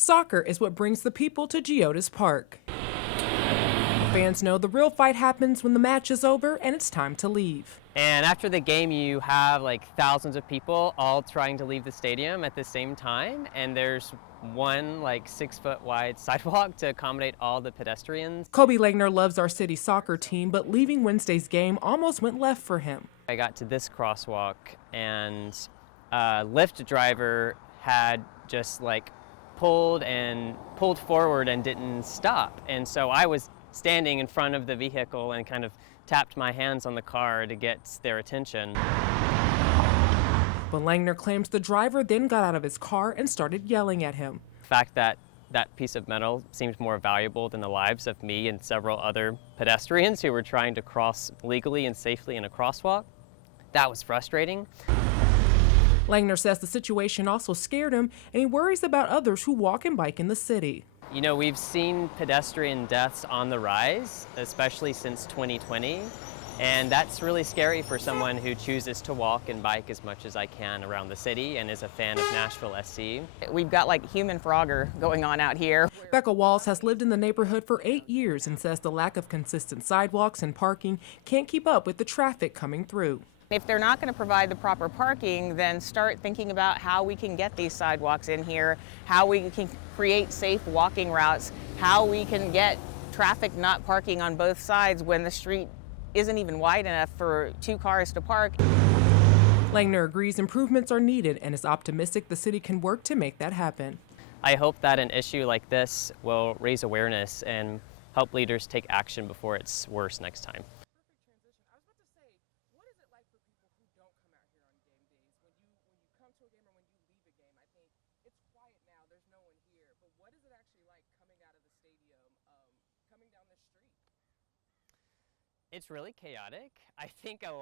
Soccer is what brings the people to Geodis Park. Fans know the real fight happens when the match is over and it's time to leave. And after the game, you have like thousands of people all trying to leave the stadium at the same time. And there's one like 6-foot wide sidewalk to accommodate all the pedestrians. Kobe Langner loves our city soccer team, but leaving Wednesday's game almost went left for him. I got to this crosswalk and a Lyft driver had just like pulled forward and didn't stop. And so I was standing in front of the vehicle and kind of tapped my hands on the car to get their attention. But Langner claims the driver then got out of his car and started yelling at him. The fact that that piece of metal seems more valuable than the lives of me and several other pedestrians who were trying to cross legally and safely in a crosswalk, that was frustrating. Langner says the situation also scared him, and he worries about others who walk and bike in the city. You know, we've seen pedestrian deaths on the rise, especially since 2020, and that's really scary for someone who chooses to walk and bike as much as I can around the city and is a fan of Nashville SC. We've got like human Frogger going on out here. Becca Walls has lived in the neighborhood for 8 years and says the lack of consistent sidewalks and parking can't keep up with the traffic coming through. If they're not going to provide the proper parking, then start thinking about how we can get these sidewalks in here, how we can create safe walking routes, how we can get traffic not parking on both sides when the street isn't even wide enough for 2 cars to park. Langner agrees improvements are needed and is optimistic the city can work to make that happen. I hope that an issue like this will raise awareness and help leaders take action before it's worse next time. It's really chaotic. I think a